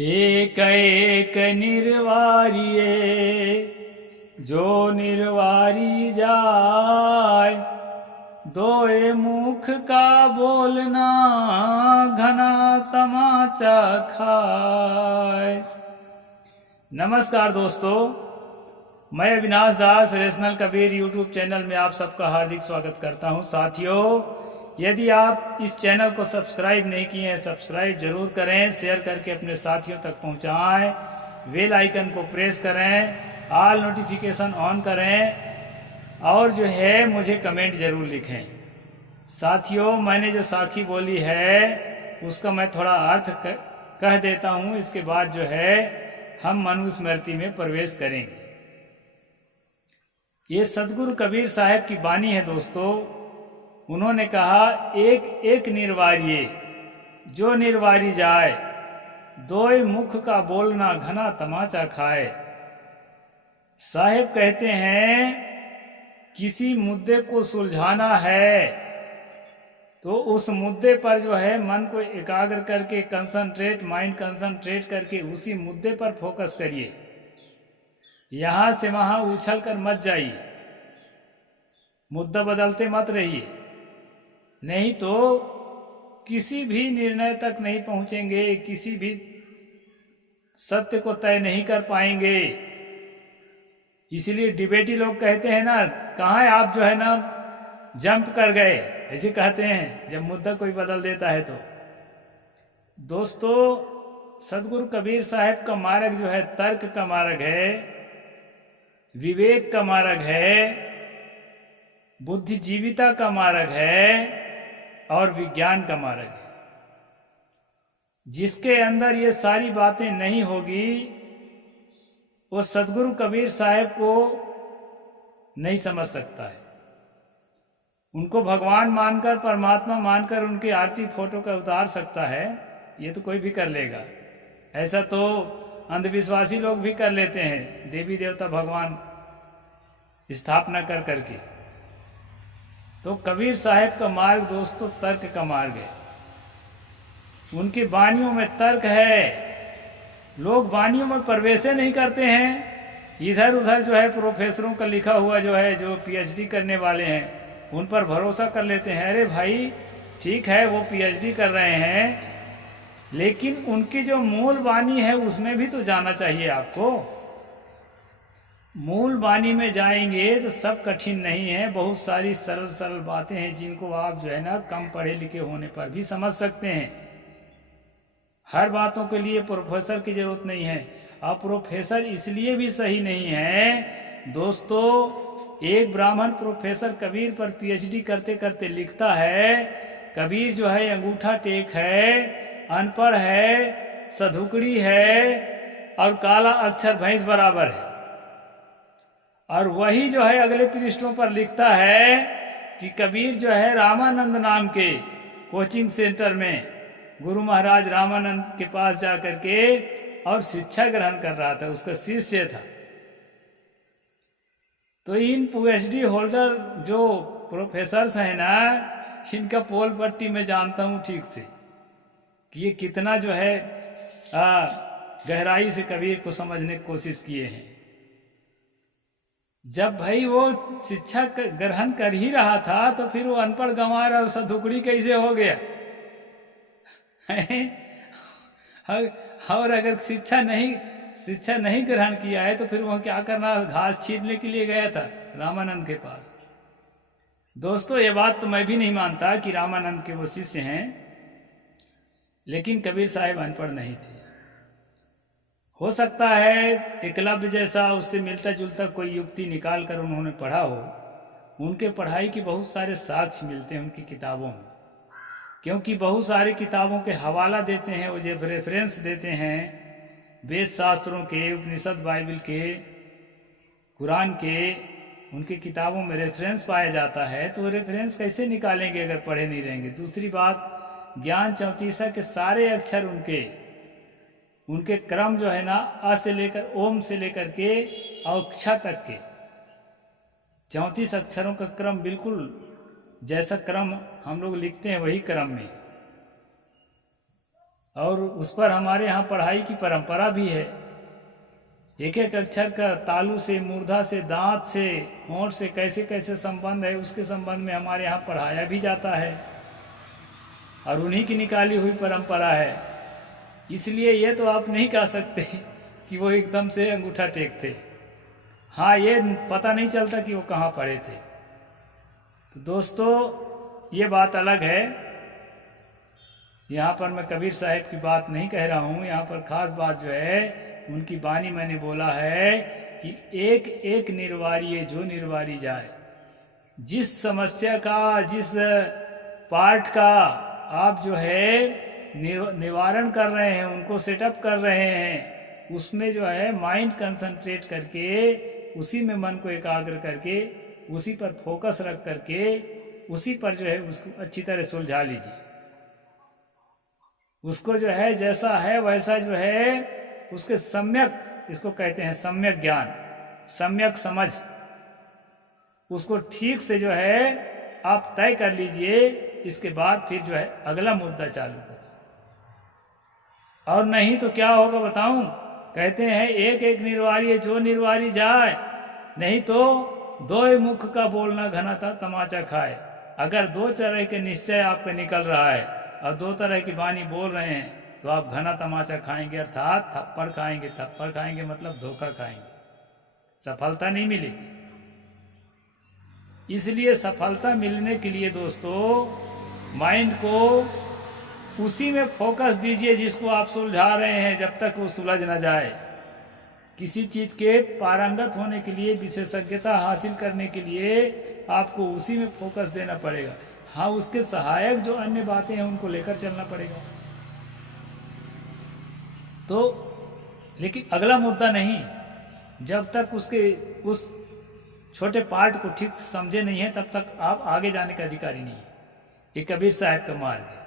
एक एक निर्वारिये जो निर्वारी जाय, दोए मुख का बोलना घना तमाचा खाए। नमस्कार दोस्तों, मैं अविनाश दास रेशनल कबीर यूट्यूब चैनल में आप सबका हार्दिक स्वागत करता हूं। साथियों, यदि आप इस चैनल को सब्सक्राइब नहीं किए हैं, सब्सक्राइब जरूर करें, शेयर करके अपने साथियों तक पहुंचाएं, बेल आइकन को प्रेस करें, ऑल नोटिफिकेशन ऑन करें और जो है मुझे कमेंट जरूर लिखें। साथियों, मैंने जो साखी बोली है उसका मैं थोड़ा अर्थ कह देता हूं, इसके बाद जो है हम मनुस्मृति में प्रवेश करेंगे। ये सदगुरु कबीर साहब की वाणी है दोस्तों। उन्होंने कहा, एक एक निर्वारिये जो निर्वारी जाए, दोय मुख का बोलना घना तमाचा खाए। साहेब कहते हैं, किसी मुद्दे को सुलझाना है तो उस मुद्दे पर जो है मन को एकाग्र करके माइंड कंसंट्रेट करके उसी मुद्दे पर फोकस करिए। यहां से वहां उछल कर मत जाइए, मुद्दा बदलते मत रहिए, नहीं तो किसी भी निर्णय तक नहीं पहुंचेंगे, किसी भी सत्य को तय नहीं कर पाएंगे। इसलिए डिबेटी लोग कहते हैं ना, कहाँ आप जो है ना जंप कर गए, ऐसे कहते हैं जब मुद्दा कोई बदल देता है तो। दोस्तों, सदगुरु कबीर साहब का मार्ग जो है तर्क का मार्ग है, विवेक का मार्ग है, बुद्धिजीविता का मार्ग है और विज्ञान का मार्ग है। जिसके अंदर ये सारी बातें नहीं होगी वो सदगुरु कबीर साहब को नहीं समझ सकता है। उनको भगवान मानकर, परमात्मा मानकर उनकी आरती फोटो का उतार सकता है, ये तो कोई भी कर लेगा। ऐसा तो अंधविश्वासी लोग भी कर लेते हैं, देवी देवता भगवान स्थापना कर करके। तो कबीर साहब का मार्ग दोस्तों तर्क का मार्ग है। उनकी वाणियों में तर्क है। लोग वाणियों में प्रवेश नहीं करते हैं। इधर उधर जो है प्रोफेसरों का लिखा हुआ जो है, जो पीएचडी करने वाले हैं, उन पर भरोसा कर लेते हैं। अरे भाई, ठीक है वो पीएचडी कर रहे हैं, लेकिन उनकी जो मूल वाणी है उसमें भी तो जाना चाहिए आपको। मूल वाणी में जाएंगे तो सब कठिन नहीं है, बहुत सारी सरल सरल बातें हैं जिनको आप जो है ना कम पढ़े लिखे होने पर भी समझ सकते हैं। हर बातों के लिए प्रोफेसर की जरूरत नहीं है। अब प्रोफेसर इसलिए भी सही नहीं है दोस्तों, एक ब्राह्मण प्रोफेसर कबीर पर पीएचडी करते करते लिखता है, कबीर जो है अंगूठा टेक है, अनपढ़ है, सधुकड़ी है और काला अक्षर भैंस बराबर है। और वही जो है अगले पृष्ठों पर लिखता है कि कबीर जो है रामानंद नाम के कोचिंग सेंटर में गुरु महाराज रामानंद के पास जाकर के और शिक्षा ग्रहण कर रहा था, उसका शिष्य था। तो इन पीएचडी होल्डर जो प्रोफेसर्स हैं ना, इनका पोल पट्टी में जानता हूं ठीक से कि ये कितना जो है गहराई से कबीर को समझने की कोशिश किए हैं। जब भाई वो शिक्षा ग्रहण कर ही रहा था तो फिर वो अनपढ़ गंवार और सधुकड़ी कैसे हो गया? और अगर शिक्षा नहीं ग्रहण किया है तो फिर वो क्या करना, घास छीनने के लिए गया था रामानंद के पास। दोस्तों, ये बात तो मैं भी नहीं मानता कि रामानंद के वो शिष्य हैं, लेकिन कबीर साहब अनपढ़ नहीं थे। हो सकता है एकलव्य जैसा उससे मिलता जुलता कोई युक्ति निकाल कर उन्होंने पढ़ा हो। उनके पढ़ाई के बहुत सारे साक्ष्य मिलते हैं उनकी किताबों में, क्योंकि बहुत सारी किताबों के हवाला देते हैं, वो जब रेफरेंस देते हैं वेद शास्त्रों के, उपनिषद, बाइबल के, कुरान के, उनकी किताबों में रेफरेंस पाया जाता है, तो रेफरेंस कैसे निकालेंगे अगर पढ़े नहीं रहेंगे? दूसरी बात, ज्ञान चौतीसा के सारे अक्षर उनके क्रम जो है ना, अ से लेकर ओम से लेकर के और क्ष तक के 34 अक्षरों का क्रम बिल्कुल जैसा क्रम हम लोग लिखते हैं वही क्रम में और उस पर हमारे यहाँ पढ़ाई की परंपरा भी है। एक एक अक्षर का तालु से, मूर्धा से, दांत से, होंठ से कैसे कैसे संबंध है, उसके संबंध में हमारे यहाँ पढ़ाया भी जाता है और उन्हीं की निकाली हुई परंपरा है। इसलिए ये तो आप नहीं कह सकते कि वो एकदम से अंगूठा टेक थे। हाँ, ये पता नहीं चलता कि वो कहाँ पढ़े थे। तो दोस्तों, ये बात अलग है। यहाँ पर मैं कबीर साहब की बात नहीं कह रहा हूँ। यहाँ पर खास बात जो है, उनकी बानी मैंने बोला है कि एक एक निर्वारी जो निर्वारी जाए। जिस समस्या का, जिस पार्ट का आप जो है निवारण कर रहे हैं, उनको सेटअप कर रहे हैं, उसमें जो है माइंड कंसंट्रेट करके, उसी में मन को एकाग्र करके, उसी पर फोकस रख करके, उसी पर जो है उसको अच्छी तरह सुलझा लीजिए। उसको जो है जैसा है वैसा जो है उसके सम्यक, इसको कहते हैं सम्यक ज्ञान, सम्यक समझ, उसको ठीक से जो है आप तय कर लीजिए। इसके बाद फिर जो है अगला मुद्दा चालू करें। और नहीं तो क्या होगा बताऊं? कहते हैं एक एक निर्वारी जो निर्वारी जाए, नहीं तो दो मुख का बोलना घना था तमाचा खाए। अगर दो तरह के निश्चय आपका निकल रहा है और दो तरह की वाणी बोल रहे हैं, तो आप घना तमाचा खाएंगे, अर्थात थप्पड़ खाएंगे। थप्पड़ खाएंगे मतलब धोखा खाएंगे, सफलता नहीं मिलेगी। इसलिए सफलता मिलने के लिए दोस्तों, माइंड को उसी में फोकस दीजिए जिसको आप सुलझा रहे हैं, जब तक वो सुलझ ना जाए। किसी चीज के पारंगत होने के लिए, विशेषज्ञता हासिल करने के लिए आपको उसी में फोकस देना पड़ेगा। हाँ, उसके सहायक जो अन्य बातें हैं उनको लेकर चलना पड़ेगा। तो लेकिन अगला मुद्दा नहीं, जब तक उसके उस छोटे पार्ट को ठीक से समझे नहीं है, तब तक आप आगे जाने का अधिकारी नहीं है। ये कबीर साहब का मार्ग है।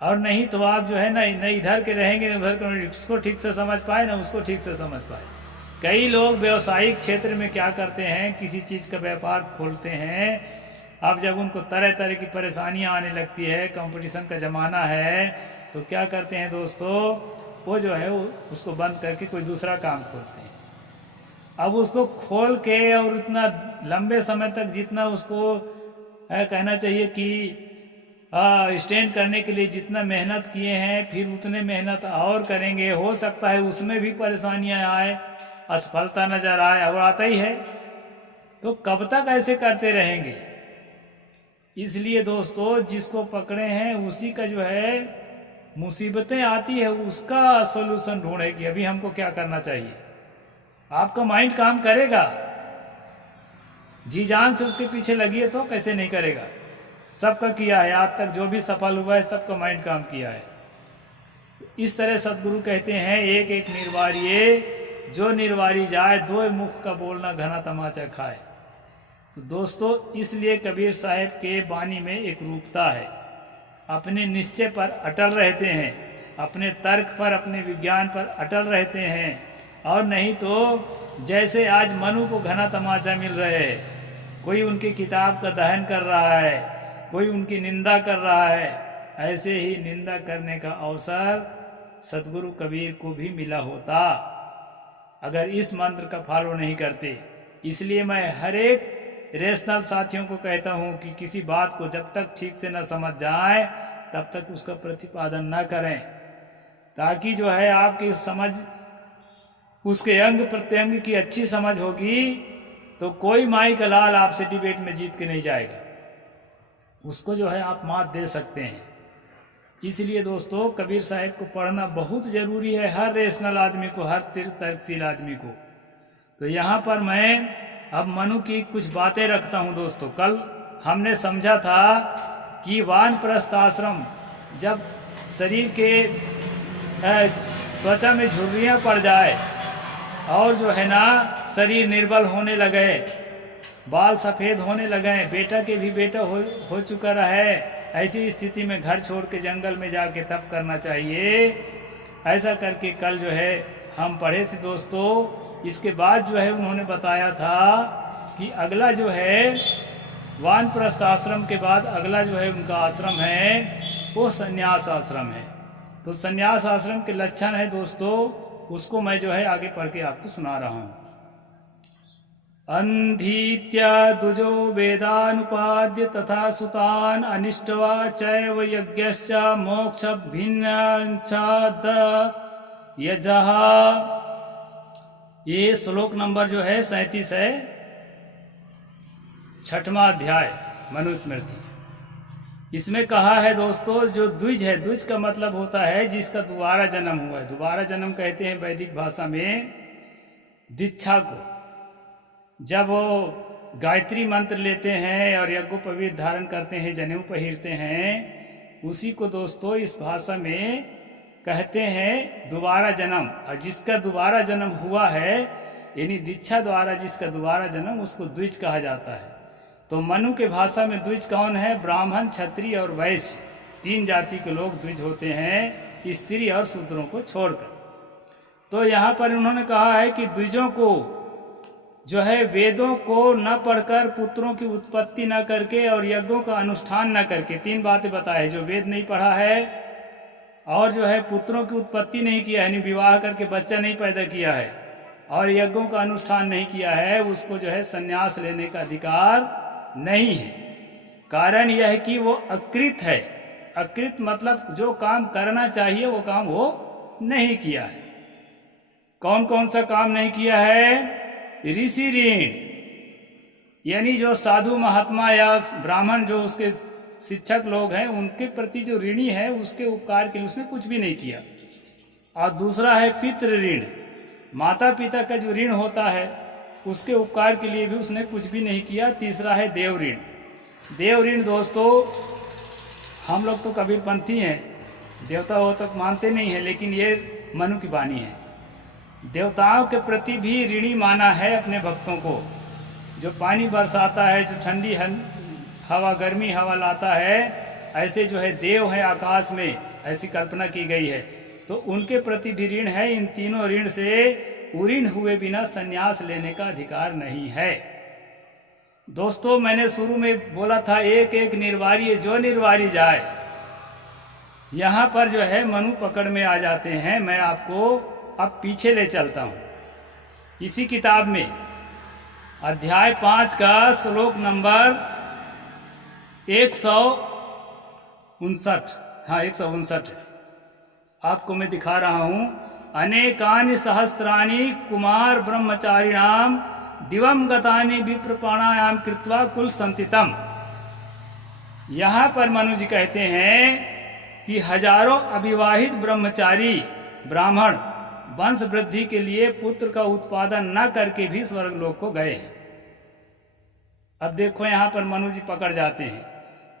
और नहीं तो आप जो है ना इधर के रहेंगे, न उधर के, उसको ठीक से समझ पाए ना उसको ठीक से समझ पाए। कई लोग व्यवसायिक क्षेत्र में क्या करते हैं, किसी चीज का व्यापार खोलते हैं। अब जब उनको तरह तरह की परेशानियां आने लगती है, कंपटीशन का जमाना है, तो क्या करते हैं दोस्तों, वो जो है उसको बंद करके कोई दूसरा काम खोलते हैं। अब उसको खोल के और उतना लंबे समय तक जितना उसको कहना चाहिए कि स्टैंड करने के लिए जितना मेहनत किए हैं, फिर उतने मेहनत और करेंगे। हो सकता है उसमें भी परेशानियां आए, असफलता नजर आए, और आता ही है। तो कब तक ऐसे करते रहेंगे? इसलिए दोस्तों, जिसको पकड़े हैं उसी का जो है मुसीबतें आती है, उसका सोल्यूशन ढूंढे कि अभी हमको क्या करना चाहिए। आपका माइंड काम करेगा, जी जान से उसके पीछे लगिए तो कैसे नहीं करेगा। सबका किया है, आज तक जो भी सफल हुआ है सबका माइंड काम किया है। इस तरह सदगुरु कहते हैं, एक एक निर्वारी जो निर्वारी जाए, दो मुख का बोलना घना तमाचा खाए। तो दोस्तों, इसलिए कबीर साहब के वाणी में एक रूपता है। अपने निश्चय पर अटल रहते हैं, अपने तर्क पर, अपने विज्ञान पर अटल रहते हैं। और नहीं तो जैसे आज मनु को घना तमाचा मिल रहे हैं, कोई उनकी किताब का दहन कर रहा है, कोई उनकी निंदा कर रहा है, ऐसे ही निंदा करने का अवसर सदगुरु कबीर को भी मिला होता अगर इस मंत्र का फॉलो नहीं करते। इसलिए मैं हर एक रेशनल साथियों को कहता हूं कि किसी बात को जब तक ठीक से न समझ जाए तब तक उसका प्रतिपादन न करें, ताकि जो है आपकी समझ, उसके अंग प्रत्यंग की अच्छी समझ होगी तो कोई माई का लाल आपसे डिबेट में जीत के नहीं जाएगा। उसको जो है आप मात दे सकते हैं। इसलिए दोस्तों, कबीर साहब को पढ़ना बहुत जरूरी है, हर रेशनल आदमी को, हर तर्कशील आदमी को। तो यहाँ पर मैं अब मनु की कुछ बातें रखता हूँ दोस्तों। कल हमने समझा था कि वानप्रस्थ आश्रम, जब शरीर के त्वचा में झुर्रियाँ पड़ जाए और जो है ना शरीर निर्बल होने लगे, बाल सफेद होने लगे, बेटा के भी बेटा हो चुका रहे, ऐसी स्थिति में घर छोड़ के जंगल में जाके तप करना चाहिए। ऐसा करके कल जो है हम पढ़े थे दोस्तों। इसके बाद जो है उन्होंने बताया था कि अगला जो है वानप्रस्थ आश्रम के बाद अगला जो है उनका आश्रम है वो संन्यास आश्रम है। तो संन्यास आश्रम के लक्षण है दोस्तों, उसको मैं जो है आगे पढ़ के आपको सुना रहा हूँ। अंधीत्य दुजो वेदानुपाद्य तथा सुतान अनिष्टवा चैव यज्ञश्च मोक्ष भिन्न यजः। ये श्लोक नंबर जो है 37 है, 6वां अध्याय मनुस्मृति। इसमें कहा है दोस्तों, जो द्विज है, द्विज का मतलब होता है जिसका दोबारा जन्म हुआ है। दोबारा जन्म कहते हैं वैदिक भाषा में दीक्षा को। जब वो गायत्री मंत्र लेते हैं और यज्ञोपवीत धारण करते हैं, जनेऊ पहिरते हैं, उसी को दोस्तों इस भाषा में कहते हैं दोबारा जन्म। और जिसका दोबारा जन्म हुआ है, यानी दीक्षा द्वारा जिसका दोबारा जन्म, उसको द्विज कहा जाता है। तो मनु के भाषा में द्विज कौन है? ब्राह्मण, क्षत्रिय और वैश्य, 3 जाति के लोग द्विज होते हैं, स्त्री और शूद्रों को छोड़कर। तो यहाँ पर उन्होंने कहा है कि द्विजों को जो है वेदों को न पढ़कर, पुत्रों की उत्पत्ति न करके और यज्ञों का अनुष्ठान न करके, 3 बातें बताए। जो वेद नहीं पढ़ा है और जो है पुत्रों की उत्पत्ति नहीं किया, यानी विवाह करके बच्चा नहीं पैदा किया है, और यज्ञों का अनुष्ठान नहीं किया है, उसको जो है संन्यास लेने का अधिकार नहीं है। कारण यह है कि वो अकृत है। अकृत मतलब जो काम करना चाहिए वो काम वो नहीं किया है। कौन कौन सा काम नहीं किया है? ऋषि ऋण, यानी जो साधु महात्मा या ब्राह्मण जो उसके शिक्षक लोग हैं, उनके प्रति जो ऋणी है, उसके उपकार के लिए उसने कुछ भी नहीं किया। और दूसरा है पितृ ऋण, माता पिता का जो ऋण होता है उसके उपकार के लिए भी उसने कुछ भी नहीं किया। तीसरा है देव ऋण। देव ऋण दोस्तों, हम लोग तो कबीरपंथी हैं, देवता वो तक मानते नहीं है, लेकिन ये मनु की वाणी है। देवताओं के प्रति भी ऋणी माना है अपने भक्तों को। जो पानी बरसाता है, जो ठंडी हवा, गर्मी हवा लाता है, ऐसे जो है देव है आकाश में, ऐसी कल्पना की गई है। तो उनके प्रति भी ऋण है। इन तीनों ऋण से उऋण हुए बिना संन्यास लेने का अधिकार नहीं है। दोस्तों, मैंने शुरू में बोला था एक एक निर्वारी जो निर्वारी जाए। यहाँ पर जो है मनु पकड़ में आ जाते हैं। मैं आपको अब पीछे ले चलता हूँ। इसी किताब में अध्याय 5 का श्लोक नंबर 159, हाँ 159 है, आपको मैं दिखा रहा हूँ। अनेकानि सहस्राणि कुमार ब्रह्मचारिणाम दिवम गतानि विप्र प्राणायाम कृत्वा कुल संतितम। यहाँ पर मनु जी कहते हैं कि हजारों अविवाहित ब्रह्मचारी ब्राह्मण वंश वृद्धि के लिए पुत्र का उत्पादन न करके भी स्वर्गलोक को गए। अब देखो यहाँ पर मनु जी पकड़ जाते हैं।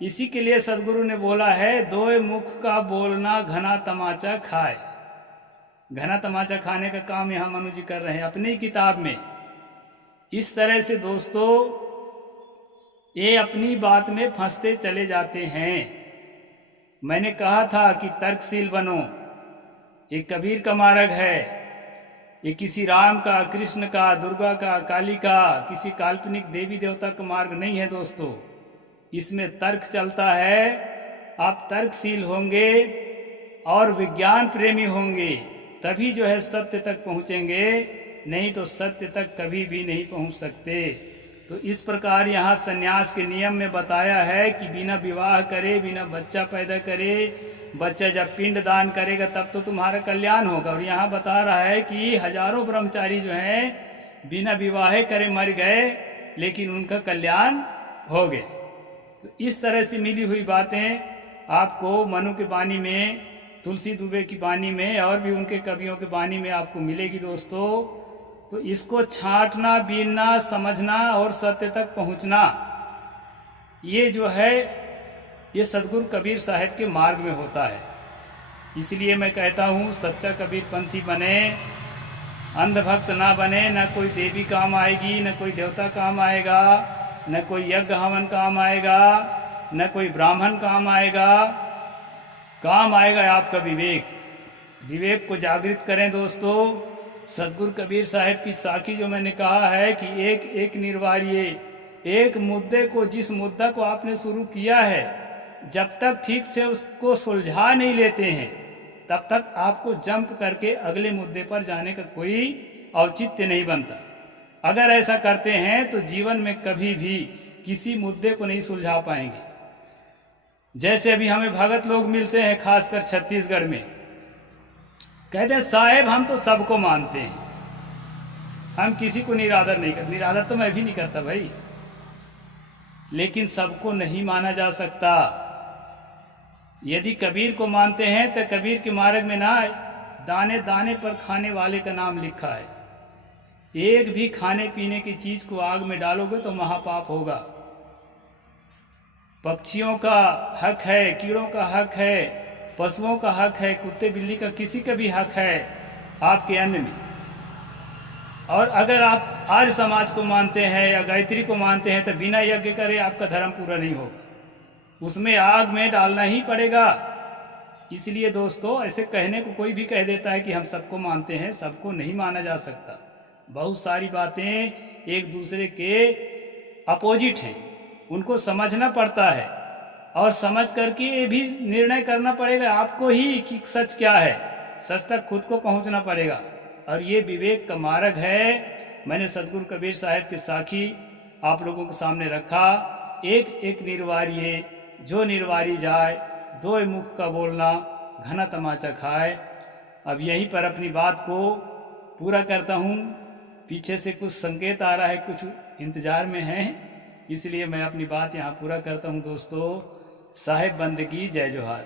इसी के लिए सदगुरु ने बोला है, 2 मुख का बोलना घना तमाचा खाए। घना तमाचा खाने का काम यहाँ मनु जी कर रहे हैं अपनी किताब में। इस तरह से दोस्तों ये अपनी बात में फंसते चले जाते हैं। मैंने कहा था कि तर्कशील बनो। ये कबीर का मार्ग है। ये किसी राम का, कृष्ण का, दुर्गा का, काली का, किसी काल्पनिक देवी देवता का मार्ग नहीं है दोस्तों। इसमें तर्क चलता है। आप तर्कशील होंगे और विज्ञान प्रेमी होंगे, तभी जो है सत्य तक पहुँचेंगे, नहीं तो सत्य तक कभी भी नहीं पहुँच सकते। तो इस प्रकार यहाँ सन्यास के नियम में बताया है कि बिना विवाह करे, बिना बच्चा पैदा करे, बच्चा जब पिंड दान करेगा तब तो तुम्हारा कल्याण होगा। और यहाँ बता रहा है कि हजारों ब्रह्मचारी जो हैं बिना विवाह करे मर गए, लेकिन उनका कल्याण हो गया। तो इस तरह से मिली हुई बातें आपको मनु के वाणी में, तुलसी दुबे की वाणी में और भी उनके कवियों के वाणी में आपको मिलेगी दोस्तों। तो इसको छांटना, बीनना, समझना और सत्य तक पहुंचना, ये जो है ये सदगुरु कबीर साहब के मार्ग में होता है। इसलिए मैं कहता हूँ सच्चा कबीर पंथी बने, अंधभक्त ना बने। न कोई देवी काम आएगी, न कोई देवता काम आएगा, न कोई यज्ञ हवन काम आएगा, न कोई ब्राह्मण काम आएगा। काम आएगा आपका विवेक। विवेक को जागृत करें दोस्तों। सदगुरु कबीर साहब की साखी जो मैंने कहा है कि एक एक निर्वारिये, एक मुद्दे को, जिस मुद्दा को आपने शुरू किया है, जब तक ठीक से उसको सुलझा नहीं लेते हैं तब तक आपको जंप करके अगले मुद्दे पर जाने का कोई औचित्य नहीं बनता। अगर ऐसा करते हैं तो जीवन में कभी भी किसी मुद्दे को नहीं सुलझा पाएंगे। जैसे अभी हमें भगत लोग मिलते हैं, खासकर छत्तीसगढ़ में, कहते हैं साहेब हम तो सबको मानते हैं, हम किसी को निरादर नहीं करते। निरादर तो मैं भी नहीं करता भाई, लेकिन सबको नहीं माना जा सकता। यदि कबीर को मानते हैं तो कबीर के मार्ग में ना दाने दाने पर खाने वाले का नाम लिखा है। एक भी खाने पीने की चीज को आग में डालोगे तो महापाप होगा। पक्षियों का हक है, कीड़ों का हक है, पशुओं का हक है, कुत्ते बिल्ली का किसी का भी हक है आपके अन्न में। और अगर आप आर्य समाज को मानते हैं या गायत्री को मानते हैं तो बिना यज्ञ करे आपका धर्म पूरा नहीं होगा, उसमें आग में डालना ही पड़ेगा। इसलिए दोस्तों, ऐसे कहने को कोई भी कह देता है कि हम सबको मानते हैं, सबको नहीं माना जा सकता। बहुत सारी बातें एक दूसरे के अपोजिट हैं, उनको समझना पड़ता है और समझ करके ये भी निर्णय करना पड़ेगा आपको ही कि सच क्या है। सच तक खुद को पहुंचना पड़ेगा और ये विवेक का मार्ग है। मैंने सदगुरु कबीर साहब की साखी आप लोगों के सामने रखा। एक एक निर्वार्य जो निर्वारी जाए, दो मुख का बोलना घना तमाचा खाए। अब यहीं पर अपनी बात को पूरा करता हूँ। पीछे से कुछ संकेत आ रहा है, कुछ इंतजार में है, इसलिए मैं अपनी बात यहाँ पूरा करता हूँ। दोस्तों, साहेब बंदगी जय जोहार।